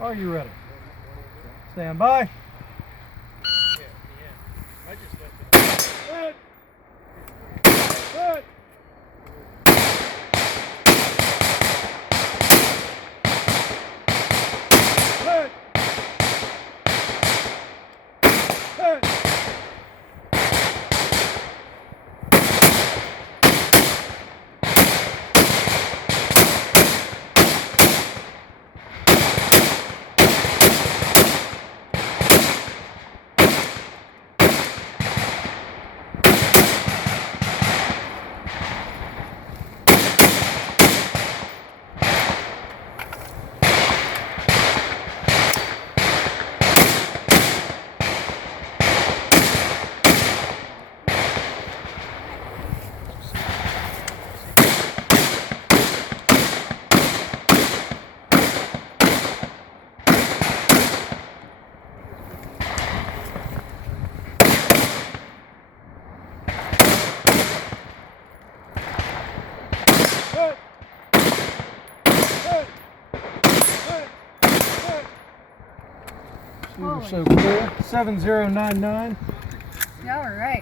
Are you ready? Stand by. Good. Good. Good. Good. Good. Good. Good. Good. So clear. 7099. All right.